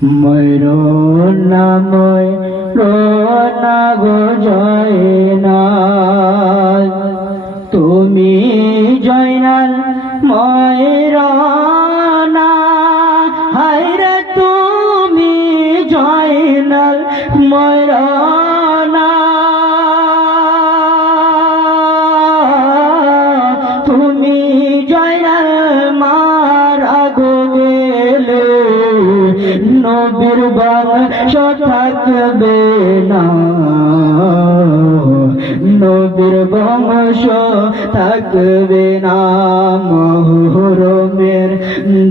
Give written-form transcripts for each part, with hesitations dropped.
ময়ূরনা ময়ূরনা গো জয়নাল, তুমি জয়নাল ময়ূরনা, হায়রে তুমি জয়নাল ময়ূরনা, তুমি জয়নাল মারা গো গেলে নবীর বংশ থাকবে না, নবীর বংশ থাকবে না। মুহররমের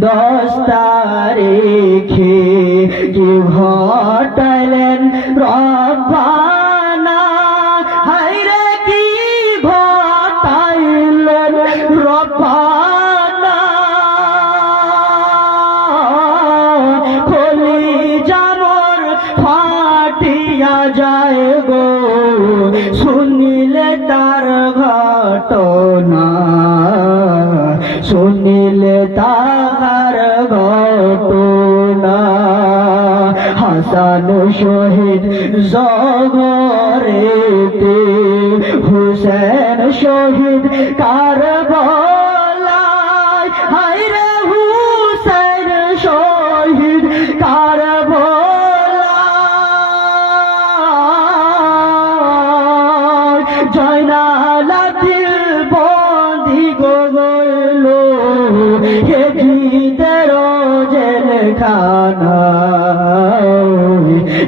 10 তারিখে কি ঘটাইলেন রব্বানা, হায়রে কি ঘটাইলেন রব্বানা, ফাটিয়া যায় গো শুনিলে তার ঘটনা, শুনিলে তার ঘটনা। হাসান শহীদ জগরেতে, হুসেন শহীদ কারবালায়, হায়রে হুসেন শহীদ কারবালায়, জয়নালাতিল বন্দি গইল হেজিদের জেলখানায়,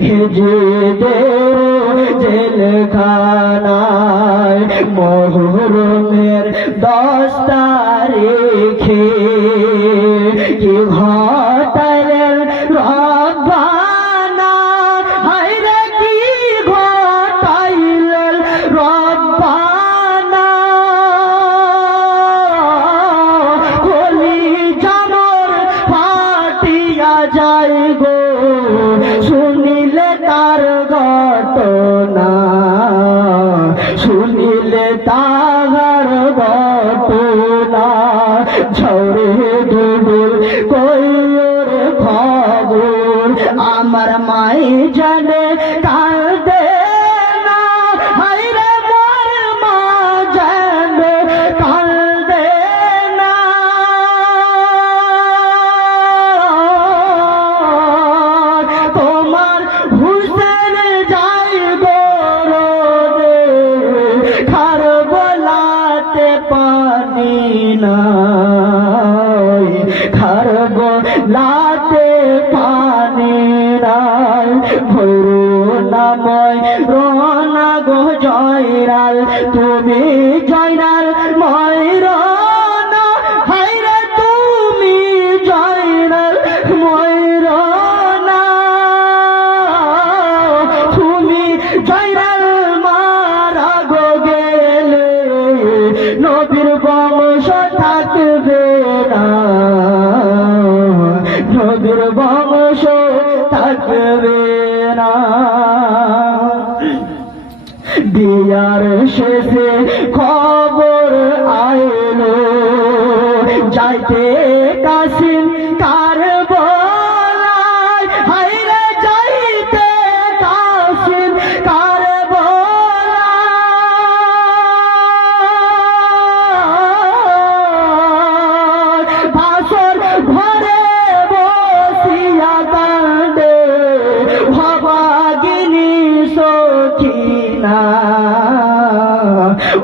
হেজিদের জেলখানায়। মুহররমের 10 তারিখে কি ঘটাইলেন রব্বানা, হায়রে কি ঘটাইলেন রব্বানা, কলিজা মোর ফাটিয়া যায় গো শুনিলে তার ঘটনা, শুনিলে তার ঘটনা। ঝরে ডুবুল কইর খবর আমার মাই জানে কাঁদে না, হায়রে মোর মা জানে কাঁদে না। তোমার হুসেন যাই গরদে খারবলাতে পানি নাই, খারবলাতে পানি নাই। ভৈরনা ময়ূরনা গো জয়নাল, তুমি জয়নাল ময়ূরনা, হায়রে তুমি জয়নাল ময়ূরনা, তুমি জয়নাল মারা গো গেলে নবীর বংশ থাকবে না, নবীর বংশ থাকবে না। দিয়ার শেষে খবর আইলো যাইতে কাসিম কারবালায়, হায়রে যাইতে কাসিম কারবালায়। বাসর ঘরে বসিয়া কান্দে ভবাগিনী সখিনা,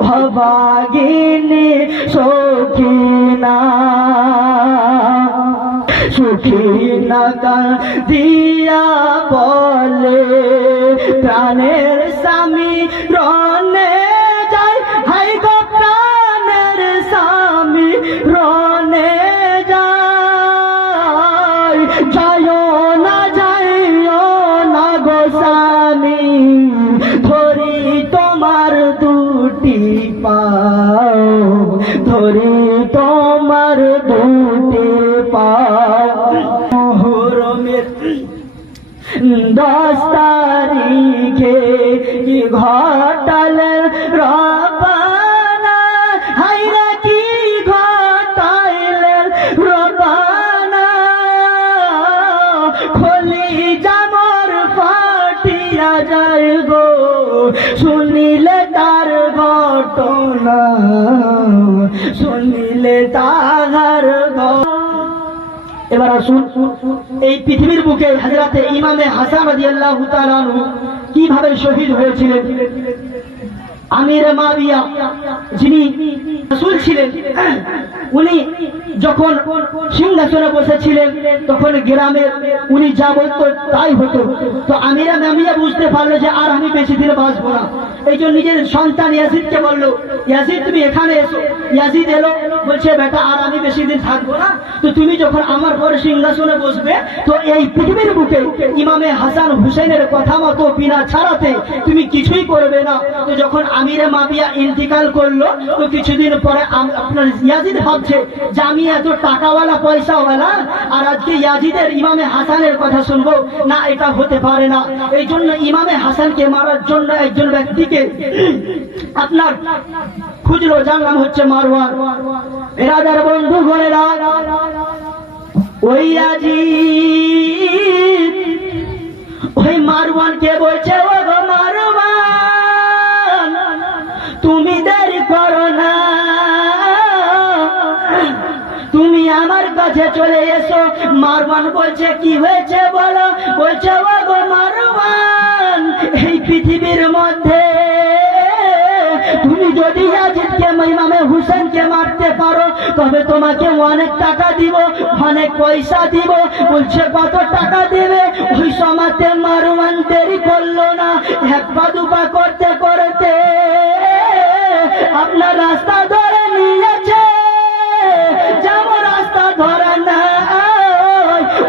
ভবাগিনী সখিনা, সখিনা কাঁদিয়া বলে প্রাণের স্বামী রনে যায়, হাই গো প্রাণের স্বামী রনে যায়। যাইও না যাইও না গো স্বামী, ধরি তোমার দুটি পাও, ধরি তোমার দুটি পাও। মুহররমের 10 তারিখে কি ঘটালেন রব্বানা, হায়রে কি ঘটাইলেন রব্বানা, খোলি জামর ফাটিয়া যায় গো শুনিলে তার ঘটনা, শুনিলে তাহার এবার আসুন এই পৃথিবীর বুকে হযরতে ইমামে হাসান রাদিয়াল্লাহু তাআলা আনহু কিভাবে শহীদ হয়েছিলেন। আমির মাবিয়া যিনি রাসূল ছিলেন, উনি যখন সিংহাসনে বসেছিলেন তখন গ্রামের উনি যা বলতো তাই হতো। তো আমির মাবিয়া বুঝতে পারলো যে আর আমি বেশি দিন বাঁচবো না, এই জন্য নিজের সন্তান ইয়াজিদকে বললো, ইয়াজিদ তুমি এখানে এসো। ইয়াজিদ এলো, বলছে বেটা আর আমি বেশি দিন থাকবো না, তো তুমি যখন আমার পরে সিংহাসনে বসবে তো এই পৃথিবীর বুকে ইমামে হাসান হুসেনের কথা মতো বিনা ছাড়াতে তুমি কিছুই করবে না। তো যখন আমিরে মাবিয়া ইন্তিকাল করলো তো কিছুদিন পরে আপনার ইয়াজিদ ভাবছে যে আমি এত টাকাওয়ালা পয়সাওয়ালা আর আজকে ইয়াজিদের ইমামে হাসানের কথা শুনবো না, এটা হতে পারে না। এই জন্য ইমামে হাসানকে মারার জন্য একজন ব্যক্তিকে আপনার খুঁজলো, যার নাম হচ্ছে মারওয়ান। এরাদার বন্ধু গণেরা ওই ইয়াজিদ ওই মারওয়ানকে বলছে, ও গো মারওয়ান তুমি দেরি করো না, তুমি আমার কাছে চলে এসো। মারওয়ান বলছে কি হয়েছে বলো। বলছে ও গো মারওয়ান এই পৃথিবীর মধ্যে তুমি যদি ইয়াজিদকে ইমামে হুসেনকে মারতে পারো তবে তোমাকে অনেক টাকা দিব, অনেক পয়সা দিব। বলছে কত টাকা দিবে। ওই সময়তে মারওয়ান দেরি করলো না, এক পা দুপা করতে করতে আপনার রাস্তা ধরে নিয়েছে। যেমন রাস্তা ধরে না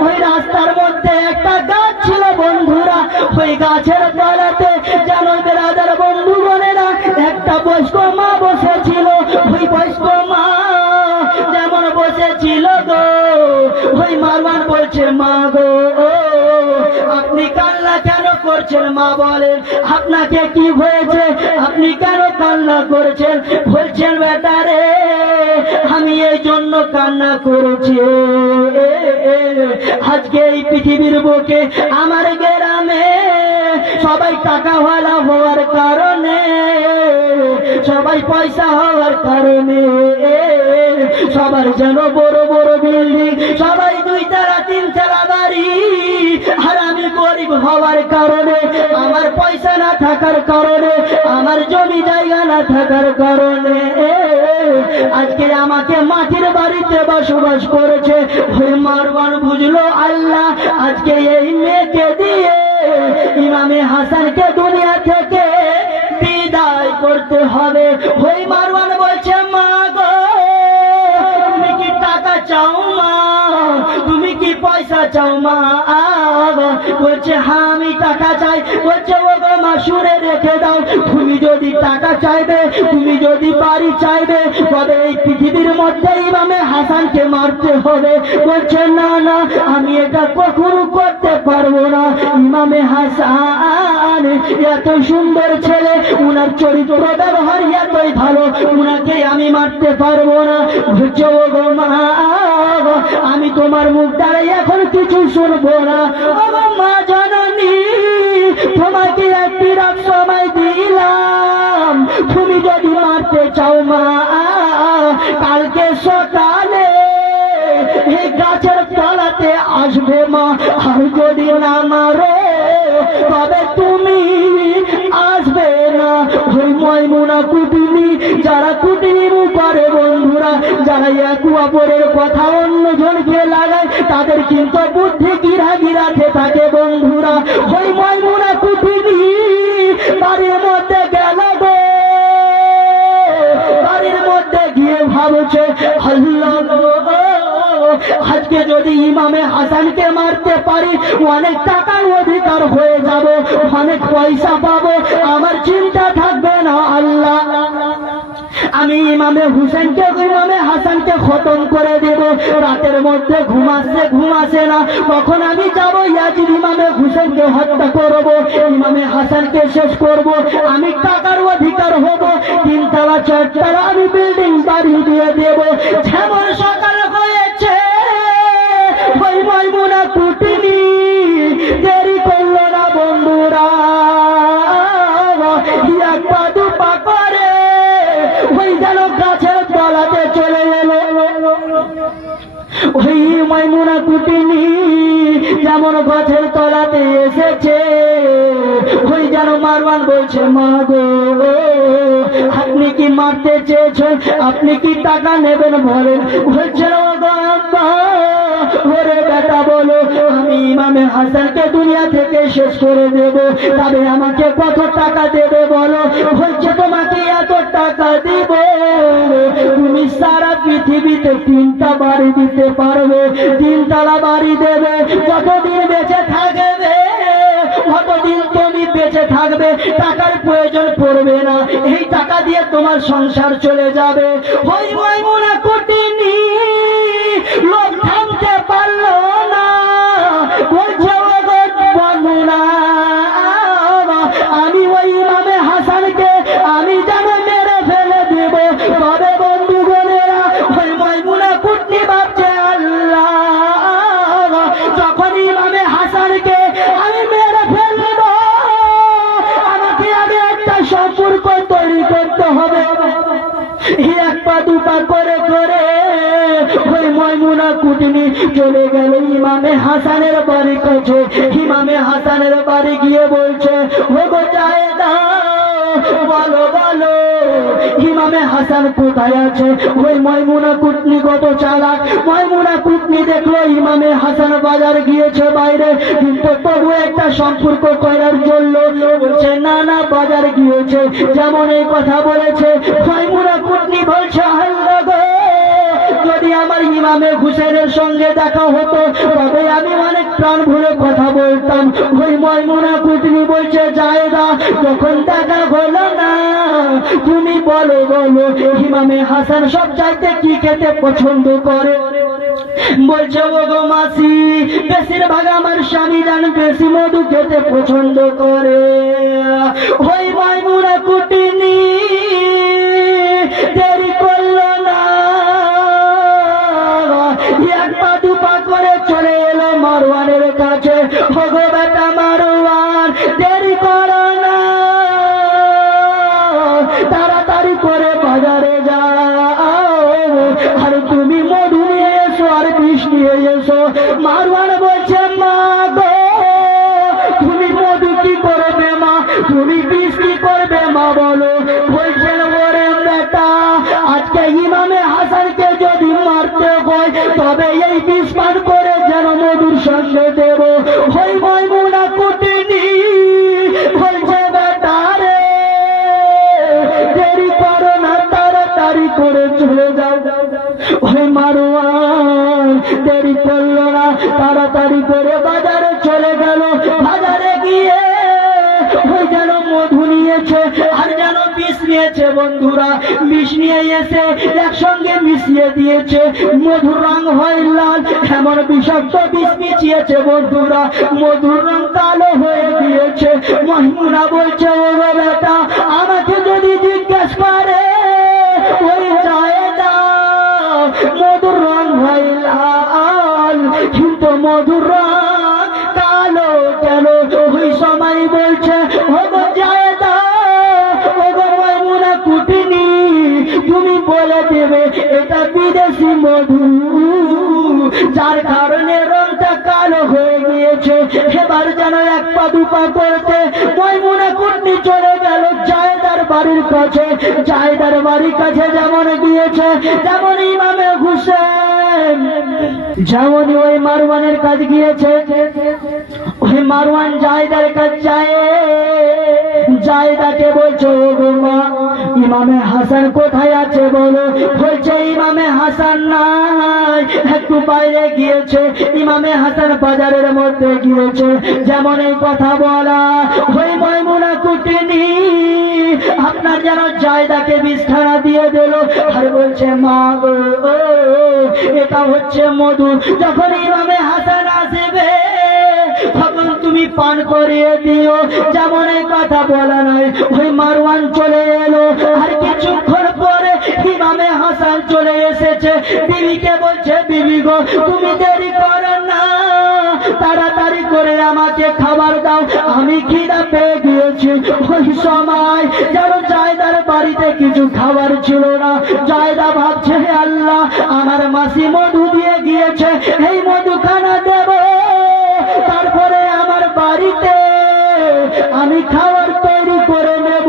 ওই রাস্তার মধ্যে একটা গাছ ছিল বন্ধুরা, ওই গাছের তলাতে যেন বেরাদার বন্ধু বোনেরা একটা বয়স্ক মা বসেছিল। ওই বয়স্ক মা যেমন বসেছিল গো, ওই মারওয়ান বলছে মা গো আপনি কান্না কেন করছেন। মা বলেন আপনাকে কি হয়েছে, আপনি কেন কান্না করেছেন। বলছেন বেটা রে আমি এই জন্য কান্না করেছি, আজকে এই পৃথিবীর বুকে আমার গ্রামে সবাই টাকাওয়ালা হওয়ার কারণে, সবাই পয়সা হওয়ার কারণে, সবার যেন বড় বড় বিল্ডিং, সবাই 2 তালা 3 তালা বাড়ি, আর আমি গরিব হওয়ার কারণে, আমার পয়সা না থাকার কারণে, আমার জমি জায়গা না থাকার কারণে আজকে আমাকে মাটির বাড়িতে বসবাস করেছে। ওই মারওয়ান বুঝলো আল্লাহ আজকে এই মেয়েকে দিয়ে ইমামে হাসানকে দুনিয়া থেকে বিদায় করতে হবে। ওই মারওয়ান বলছে মা গো তুমি কি টাকা চাও মা, তুমি কি পয়সা চাও মা। বলছে হ্যাঁ আমি টাকা চাই। বলছে ও গো মা শুনে রেখে দাও, তুমি যদি টাকা চাইবে, তুমি যদি বাড়ি চাইবে তবে এই পৃথিবীর মধ্যে ইমামে হাসানকে মারতে হবে। বলছে না না আমি এটা কখনো করতে পারবো না, ইমামে হাসান এত সুন্দর ছেলে, উনার চরিত্র ব্যবহার এতই ভালো, উনাকে আমি মারতে পারবো না। বলছে ও গো মা আমি তোমার মুখ দ্বারাই এখন কিছু শুনবো না। ও মা জাননি তোমাকে একটি রাত সময় দিলাম, তুমি যদি মারতে চাও মা কালকে সকালে এই গাছের তলাতে আসবে মা, আর যদি না মারো তবে তুমি আসবে না। ওই ময়মুনা কুটিনি যারা কুটিনি করে বন্ধুরা, যারা এক অপরের কথা অন্যজনকে লাগায় তাদের কিন্তু বুদ্ধি গিরা গিরাতে থাকে বন্ধুরা। ওই ময়মুনা কুটিনি বাড়ির মধ্যে গেল গো, বাড়ির মধ্যে গিয়ে ভাবছে আল্লাহ আজকে যদি ইমামে হাসানকে মারতে পারি অনেক টাকার অধিকার হয়ে যাব, অনেক পয়সা পাবো, আমার চিন্তা থাকবে না। আল্লাহ আমি ইমামে হাসানকে খতম করে দেব। রাতের মধ্যে ঘুমাসে না, কখন আমি যাবো ইয়াজিদ ইমামে হুসেনকে হত্যা করব, ইমামে হাসানকে শেষ করব, আমি টাকার অধিকার হব, 3 তলা 4 তলা আমি বিল্ডিং বাড়ি দিয়ে দেব। যেমন সকাল হয়েছে ওই ময়মুনা কুটিনি কুটিনি যেমন গাছের তলাতে এসেছে, ওই যেন মারওয়ান বলছে, মা গো আপনি কি মারতে চেয়েছেন, আপনি কি টাকা নেবেন বলেন। বলছে ও গো আব্বা, ওরে বেটা বলো, আমি ইমামে হাসানকে দুনিয়া থেকে শেষ করে দেব, তবে আমাকে কত টাকা দেবে বলো। বলছে তোমাকে এত টাকা দিব তুমি সারা পৃথিবীতে 3টা বাড়ি দিতে পারবে, 3তলা বাড়ি দেবে, যতদিন বেঁচে থাকবে কতদিন তুমি বেঁচে থাকবে, টাকার প্রয়োজন পড়বে না, এই টাকা দিয়ে তোমার সংসার চলে যাবে। ওই মাইমুনা কুটিনি লোক থামতে পারলো না, বলছে ও গো বন্ধুরা, আমি ওই ইমামে হাসানকে আমি যেন মেরে ফেলে দেব। তবে বন্ধু বোনেরা, ওই মাইমুনা কুটনি ভাবছে, আল্লাহ যখন ইমামে হাসানকে আমি মেরে ফেলব, আমাকে আগে একটা সম্পর্ক তৈরি করতে হবে। এক পা দুপা করে করে ওই মাইমুনা কুটনি চলে গেল ইমামে হাসানের বাড়ির কাছে। ইমামে হাসানের বাড়ি গিয়ে বলছে, ও গো জায়েদা বলো বলো ইমামে হাসান কোথায় আছে। ওই মাইমুনা কুটনি কত চালাক, মাইমুনা কুটনি দেখলো ইমামে হাসান বাজার গিয়েছে বাইরে, কিন্তু তবু একটা সম্পর্ক করার জন্য বলছে না না বাজার গিয়েছে। যেমন এই কথা বলেছে, মাইমুনা কুটনি বলছে, আল্লাহ গো যদি আমার ইমামে হুসেনের সঙ্গে দেখা হতো তবে আমি অনেক প্রাণ ভরে কথা বলতাম। ওই মাইমুনা কুটনি বলছে, জায়েদা যখন দেখা হলো না তুমি বলো বলো ইমামে হাসান সব চাইতে কি খেতে পছন্দ করে। বলছে ও গো মাসি, বেশিরভাগ আমার স্বামী জান বেশি মধু খেতে পছন্দ করে। ওই মাইমুনা কুটনি দেরি করলো না, এক পা দুপা করে চলে এলো মারওয়ানের কাছে। ও গো বেটা মারওয়ান, দেরি করো না, তাড়াতাড়ি করে বাজারে যাও, আর তুমি মধু নিয়ে এসো আর বিষ নিয়ে এসো। মারওয়ান বলছে, মা গো তুমি মধু কি করবে মা, তুমি বিষ কি করবে মা বলো। বলছেন, ওরে বেটা আজকে ইমামে হাসানকে যদি মারতে হয় তবে এই বিষ পান করে যেন মধুর সঙ্গে দেব। ওই মাইমুনা কুটনি বলছে, বেটা রে দেরি করো না, তাড়াতাড়ি করে চলে যাও। ওই মারওয়ান দেরি করলো না, তাড়াতাড়ি করে বাজারে চলে গেল। বাজারে গিয়ে ওই যেন মধু নিয়েছে আর যেন বিষ নিয়েছে। বন্ধুরা বিষ নিয়ে এসে একসঙ্গে মিশিয়ে দিয়েছে, মধুর রং হয় লাল, এমন বিষাক্ত বিষ মিশিয়েছে বন্ধুরা, মধুর রং কালো হয়ে গিয়েছে। মাইমুনা বলছে, ও গো বেটা আমাকে যদি জিজ্ঞেস করে ওই জায়েদা মধুর রং হয় লাল কিন্তু মধুর রং কালো কেন, ওই সময় বলছে, ও গো জায়েদা ও গো মাইমুনা কুটনি তুমি বলে দেবে এটা বিদেশি মধু, যার কারণে রংটা কালো হয়ে গিয়েছে। এবার যেন এক পা দুপা করতে মাইমুনা কুটনি চলে গেল জায়েদার বাড়ির কাছে। জায়েদার বাড়ির কাছে যেমন গিয়েছে তেমন ইমামে হুসেন যেমন ওই মারওয়ানের কাছে গিয়েছে। ওই মারওয়ান জায়েদার কাছে যায়, জায়েদাকে বলছে, ও গো মা ইমামে হাসান কোথায় আছে বলো। বলছে, ইমামে হাসান নাই, একটু বাইরে গিয়েছে, ইমামে হাসান বাজারের মধ্যে গিয়েছে। যেমন এই কথা বলা, ওই মাইমুনা কুটনি আপনার যেন জায়েদাকে বিছানা দিয়ে দিল আর বলছে, মা গো এটা হচ্ছে মধু, যখন ইমামে হাসান আসবে তখন তুমি পান করিয়ে দিও। যেমন এই কথা বলা নয়, ওই মারওয়ান চলে এলো আর কিছুক্ষণ পরে ইমামে হাসান চলে এসেছে। বিবিকে বলছে, বিবি গো তুমি দেরি করো না, তাড়াতাড়ি করে আমাকে খাবার দাও, আমি খিদা পেয়ে গিয়েছি। ওই সময় যেন জায়দার বাড়িতে কিছু খাবার ছিল না। জায়দা ভাবছে, হে আল্লাহ, আমার মাসি মধু দিয়ে গিয়েছে, এই মধুখানা দেব, তারপরে আমার বাড়িতে আমি খাবার তৈরি করে নেব।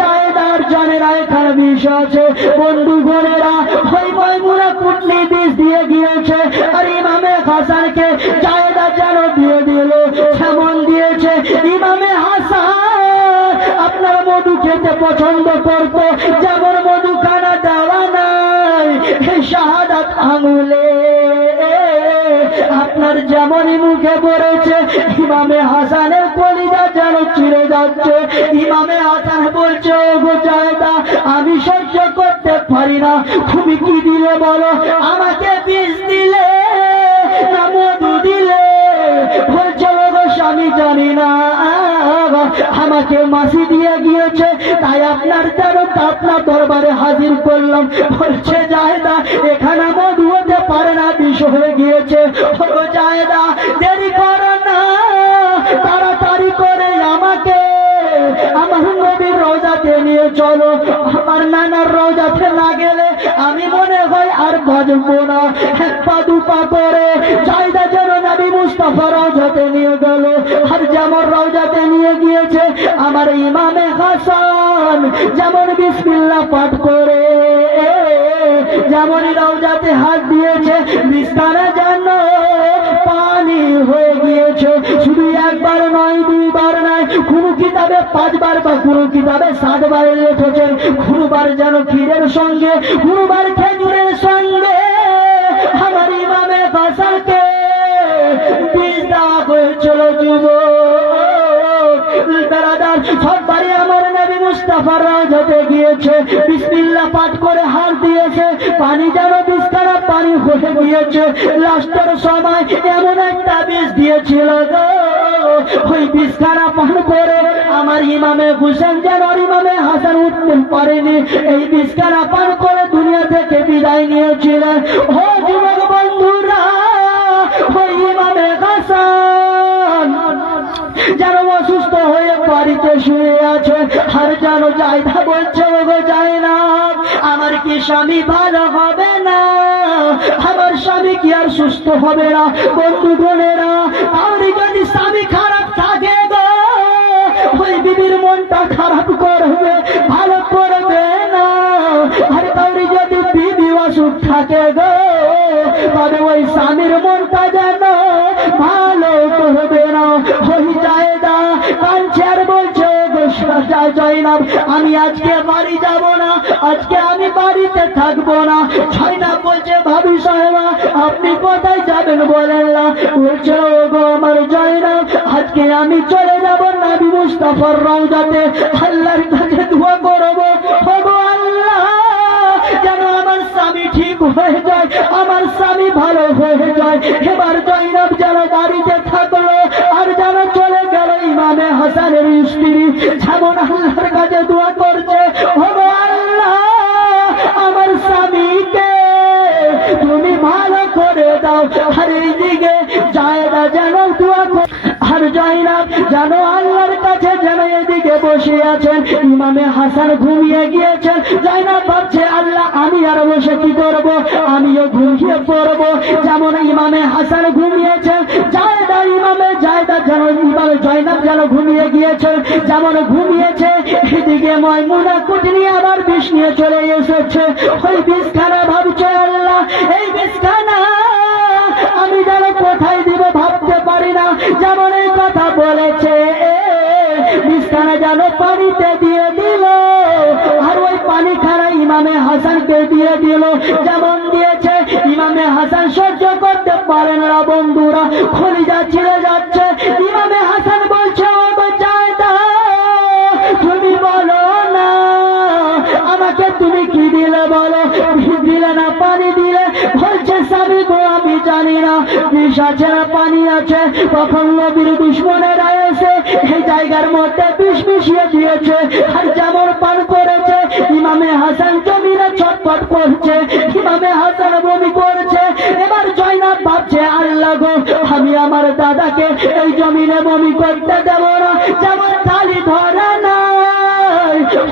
জায়দার জানেরা এখানে বিষ আছে, বন্ধু বোনেরা, ওই ময়মুনা কুটনি বিষ দিয়ে গিয়েছে। আর ইমামে হাসানকে জায়দা যেন দিয়ে দিল, যেমন দিয়েছে। ইমামে হাসান আপনার মধু খেতে পছন্দ করতো, যেমন মধুখানা দেওয়া নাই এই শাহাদাত আঙুলে আপনার যেমনই মুখে পড়েছে, ইমামে হাসানের কলিজা যেন চিড়ে যাচ্ছে। ইমামে হাসান বলছে, ও গো জায়দা, আমি সহ্য করতে পারি না, তুমি কি দিলে বলো, আমাকে বিষ দিলে না মধু দিলে? বলছে, ও গো স্বামী, জানি না, আমাকে মাসি দিয়ে গিয়েছে, তাই আপনার যেন আপনার দরবারে হাজির করলাম। বলছে, জায়দা, এখানে মধু হতে পারে না, বিষ হয়ে গিয়েছে। ও জায়দা, দেরি করো না, তাড়াতাড়ি করে আমাকে আমার নবীর রওজাতে নিয়ে চলো। আমার নানার রওজাতে না গেলে আমি মনে হয় আর বাঁচবো না। এক পা দুপা করে জায়দা যেন নবী মুস্তাফা রওজাতে নিয়ে গেল। আর যেমন রওজাতে নিয়ে গিয়েছে, আমার ইমামে হাসান যেমন বিসমিল্লাহ পাঠ করে যেমনই রওজাতে হাত দিয়েছে, বিছানা যেন পানি হয়ে গিয়েছে। শুধু একবার নয়, দুইবার নয়, কোনো কিতাবে 5 বার বা কোনো কিতাবে 7 বার লিখেছেন। কোনোবার যেন ক্ষীরের সঙ্গে, কোনোবার খেজুরের সঙ্গে আমার ইমামে হাসানকে বিষ দেওয়া হয়েছিল। যুবক সববারই আমার নবী মুস্তাফার রওজাতে গিয়েছে, বিসমিল্লাহ পাঠ করে হাত দিয়েছে, পানি যেন বিছানা পানি হয়ে গিয়েছে। লাস্টের সময় এমন একটা বিষ দিয়েছিল গো, ওই বিষখানা পান করে আমার ইমামে হুসেন যেন ইমামে হাসান উঠতে পারেনি। এই বিষখানা পান করে দুনিয়া থেকে বিদায় নিয়েছিলেন। ও যুবক বন্ধুরা, ওই ইমামে হাসান যেন অসুস্থ হয়ে বাড়িতে শুয়ে আছে। আর যেন জায়দা বলছে, ও গো জায়নাব, আমার কি স্বামী ভালো হবে না? আমার স্বামী কি আর সুস্থ হবে না? বন্ধু বোনেরা, আর যদি স্বামী খারাপ থাকে গো, ওই বিবির মনটা খারাপ করবে, ভালো করবে না। আর কাউরি যদি বিবি অসুখ থাকে গো, তবে ওই স্বামীর মনটা যেন ভালো করবে না। ওই জায়দা কাঁদছে আর বলছে, জয়নাব, আমি আজকে বাড়ি যাব না, আজকে আমি বাড়িতে থাকবো না। জয়নাব বলছে, ভাবি সাহেবা, আপনি কোথায় যাবেন বলেন না? বলছে, ও গো আমার জয়নাব, আজকে আমি চলে যাব নবী মুস্তাফার রওজাতে, আল্লাহর কাছে দোয়া করবো, ও গো আল্লাহ, যেন আমার স্বামী ঠিক হয়ে যায়, আমার স্বামী ভালো হয়ে যায়। এবার জয়নাব যেন বাড়িতে থাকলো আর যেন চলে গেল ইমামে হাসানের স্ত্রী, যেমন আল্লাহর কাছে দোয়া করছে, ও গো আল্লাহ, আমার স্বামীকে তুমি ভালো করে দাও। আর এইদিকে জায়দা যেন দোয়া করে, আর জয়নাব যেন আল্লাহর কাছে যেন এদিকে বসে আছেন। ইমামে হাসান ঘুমিয়ে গিয়েছেন। জয়নাব ভাবছে, আল্লাহ, আমি আর বসে কি করবো, আমিও ঘুমিয়ে পড়বো। যেমন ইমামে হাসান ঘুমিয়েছেন, জায়দা যেন ইমামে জয়নাব যেন ঘুমিয়ে গিয়েছেন। যেমন ঘুমিয়েছে, এদিকে ময়মুনা কুটনি আবার বিষ নিয়ে চলে এসেছে। ওই বিষখানা ভাবছে, আল্লাহ, এই বিষখানা আমি যেন কোথায় দিব ভাবতে পারি না। যেমন এই কথা বলেছে, বিষখানা যেন পানিতে দিয়ে দিল, আর ওই পানি খানা ইমামে হাসানকে দিয়ে দিল। যেমন দিয়েছে, ইমামে হাসান সহ্য করতে পারেন না। বন্ধুরা, কলিজা ছিঁড়ে যাচ্ছে। ইমামে হাসান বলছে, ও গো জায়দা, তুমি বলো না, আমাকে তুমি কি দিলে বলো, দিলে না পানি দিলে? বলছে, স্বামী গো, আমি জানি না বিষ আছে না পানি আছে। তখন নবীর দুশমনেরা এসে এই জায়গার মধ্যে বিষ মিশিয়ে দিয়েছে। আর যেমন পান করেছে, ইমামে হাসান জমিনে ছটফট করছে, ইমামে হাসান বমি করছে। এবার জয়নাব ভাবছে আল্লাহ গো আমি আমার দাদাকে এই জমিনে বমি করতে দেব না, যেমন তালি ধরে না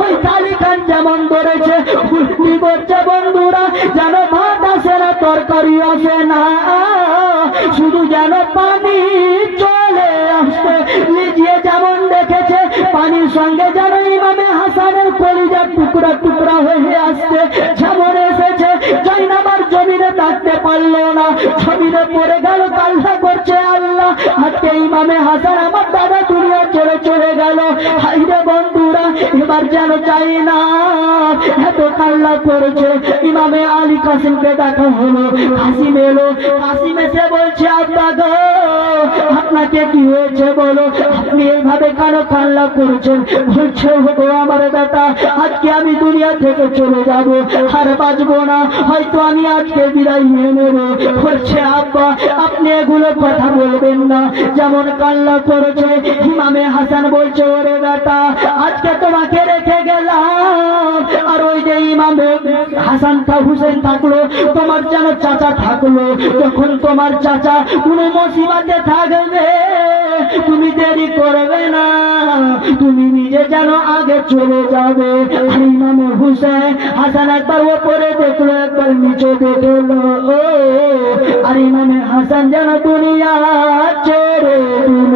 ওই তালি খান যেমন ধরেছে উল্টি করছে বন্ধুরা, যেন ভাত আসে না তরকারি আসে না, শুধু যেন পানি চলে আসছে। লিজিয়ে যেমন দেখেছে পানির সঙ্গে যেন ইমামে হাসানের কলিজার টুকরা টুকরা হয়ে আসছে, যেমন এসেছে জয়নাবার জমিনে থাকতে পারলো না, জমিনে পড়ে গেল, কান্না করছে আল্লাহ আজকে ইমামে হাসান আমার দাদা দুনিয়া ছেড়ে চলে গেল। হাইরে বন্ধুরা এবার যেন চাই না, এত কান্না করেছে। ইমামে আলী কাসিমকে দেখা হলো, কাসিম এলো, কাসিম এসে বলছে আব্বা গো আপনাকে কি হয়েছে বলো, আপনি এইভাবে কেন কান্না করেছেন? বলছে গো আমার বেটা আজকে আমি দুনিয়া থেকে চলে যাব, আর বাঁচবো না, হয়তো আমি আজকে বিদায় নিয়ে নেব। বলছে আব্বা আপনি এগুলো কথা বলবেন না, যেমন কান্না করেছে। ইমামে হাসান বলছে ওরে বেটা আজকে তোমাকে রেখে গেলাম, আর ওই যে ইমামে হাসান হুসেন থাকলো, তোমার যেন চাচা থাকলো, যখন তোমার চাচা কোনো মুসিবতে থাকবে তুমি দেরি করবে না, তুমি নিজে যেন আগে চলে যাবে। আর ইমামে হুসেন হাসান একবার ওপরে দেখলো, একবার নিচে দেখলো, আর ইমামে হাসান যেন দুনিয়া ছেড়ে দিল।